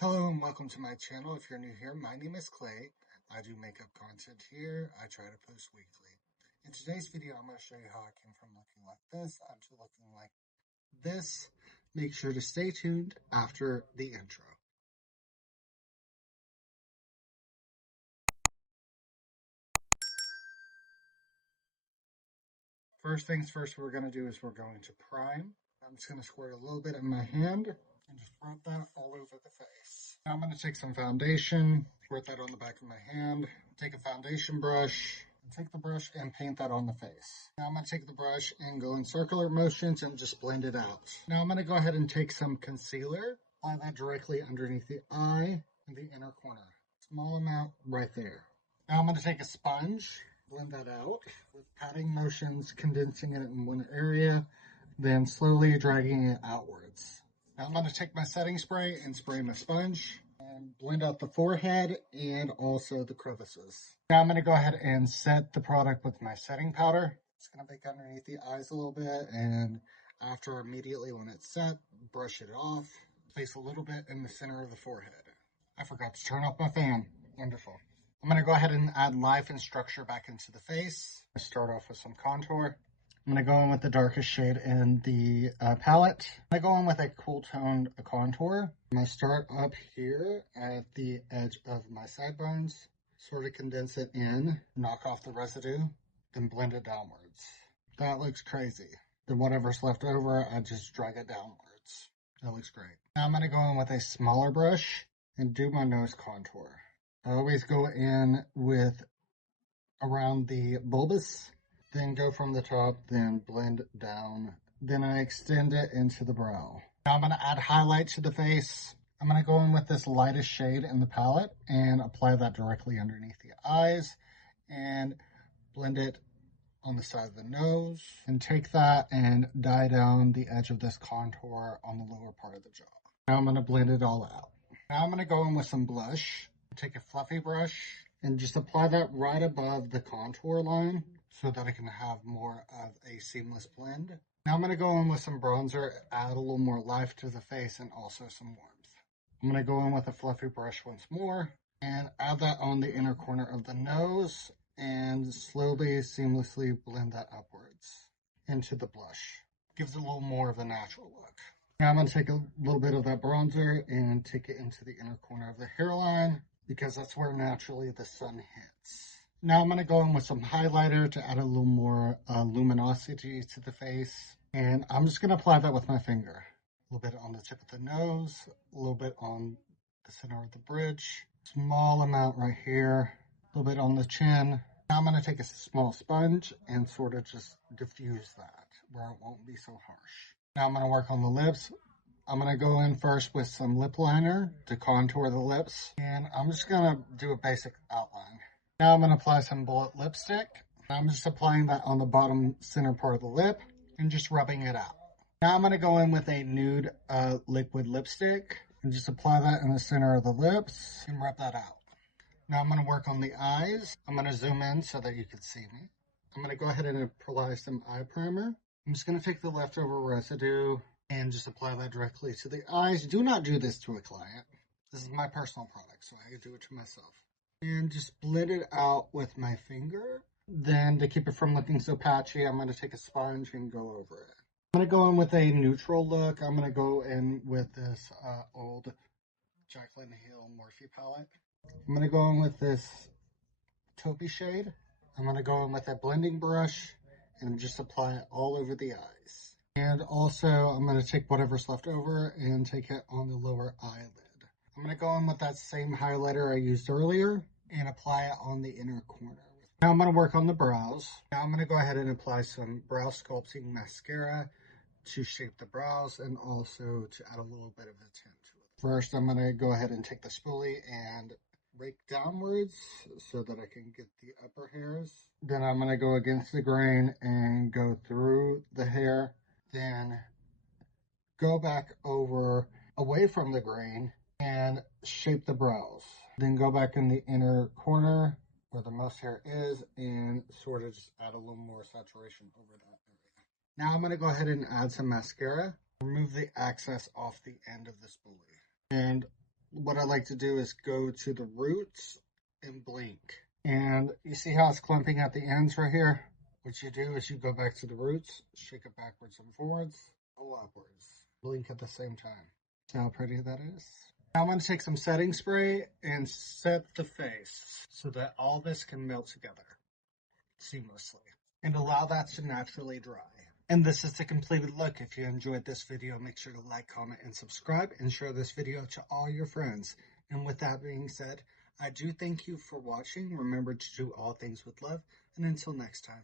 Hello and welcome to my channel. If you're new here, my name is Clay. I do makeup content here. I try to post weekly. In today's video, I'm going to show you how I came from looking like this to looking like this. Make sure to stay tuned after the intro. First things first, what we're going to do is we're going to prime. I'm just going to squirt a little bit in my hand and just rub that all over the face. Now I'm going to take some foundation, squirt that on the back of my hand, take a foundation brush, and take the brush and paint that on the face. Now I'm going to take the brush and go in circular motions and just blend it out. Now I'm going to go ahead and take some concealer, apply that directly underneath the eye and the inner corner. Small amount right there. Now I'm going to take a sponge, blend that out with patting motions, condensing it in one area, then slowly dragging it outwards. Now I'm going to take my setting spray and spray my sponge and blend out the forehead and also the crevices. Now I'm going to go ahead and set the product with my setting powder. It's going to bake underneath the eyes a little bit, and after immediately when it's set, brush it off. Place a little bit in the center of the forehead. I forgot to turn off my fan. Wonderful. I'm going to go ahead and add life and structure back into the face. I start off with some contour. I'm going to go in with the darkest shade in the palette. I'm going to go in with a cool toned contour. I'm going to start up here at the edge of my sideburns, sort of condense it in, knock off the residue, then blend it downwards. That looks crazy. Then whatever's left over, I just drag it downwards. That looks great. Now I'm going to go in with a smaller brush and do my nose contour. I always go in with around the bulbous, then go from the top, then blend down. Then I extend it into the brow. Now I'm going to add highlight to the face. I'm going to go in with this lightest shade in the palette and apply that directly underneath the eyes and blend it on the side of the nose, and take that and dye down the edge of this contour on the lower part of the jaw. Now I'm going to blend it all out. Now I'm going to go in with some blush. Take a fluffy brush and just apply that right above the contour line so that I can have more of a seamless blend. Now I'm going to go in with some bronzer, add a little more life to the face and also some warmth. I'm going to go in with a fluffy brush once more and add that on the inner corner of the nose and slowly, seamlessly blend that upwards into the blush. Gives it a little more of a natural look. Now I'm going to take a little bit of that bronzer and take it into the inner corner of the hairline, because that's where naturally the sun hits. Now I'm going to go in with some highlighter to add a little more luminosity to the face. And I'm just going to apply that with my finger. A little bit on the tip of the nose, a little bit on the center of the bridge, small amount right here, a little bit on the chin. Now I'm going to take a small sponge and sort of just diffuse that where it won't be so harsh. Now I'm going to work on the lips. I'm going to go in first with some lip liner to contour the lips. And I'm just going to do a basic outline. Now I'm going to apply some bullet lipstick. I'm just applying that on the bottom center part of the lip and just rubbing it out. Now I'm going to go in with a nude liquid lipstick and just apply that in the center of the lips and rub that out. Now I'm going to work on the eyes. I'm going to zoom in so that you can see me. I'm going to go ahead and apply some eye primer. I'm just going to take the leftover residue and just apply that directly to the eyes. Do not do this to a client. This is my personal product, so I do it to myself. And just blend it out with my finger. Then to keep it from looking so patchy, I'm going to take a sponge and go over it. I'm going to go in with a neutral look. I'm going to go in with this old Jaclyn Hill Morphe palette. I'm going to go in with this taupey shade. I'm going to go in with a blending brush and just apply it all over the eyes. And also, I'm going to take whatever's left over and take it on the lower eyelid. I'm going to go in with that same highlighter I used earlier and apply it on the inner corner. Now I'm going to work on the brows. Now I'm going to go ahead and apply some brow sculpting mascara to shape the brows and also to add a little bit of a tint to it. First, I'm going to go ahead and take the spoolie and rake downwards so that I can get the upper hairs. Then I'm going to go against the grain and go through the hair. Then go back over away from the grain and shape the brows. Then go back in the inner corner where the most hair is and sort of just add a little more saturation over that area. Now I'm going to go ahead and add some mascara. Remove the excess off the end of the spoolie. And what I like to do is go to the roots and blink. And you see how it's clumping at the ends right here? What you do is you go back to the roots, shake it backwards and forwards, pull upwards, blink at the same time. See how pretty that is? Now I'm going to take some setting spray and set the face so that all this can melt together seamlessly and allow that to naturally dry. And this is the completed look. If you enjoyed this video, make sure to like, comment, and subscribe, and share this video to all your friends. And with that being said, I do thank you for watching. Remember to do all things with love, and until next time.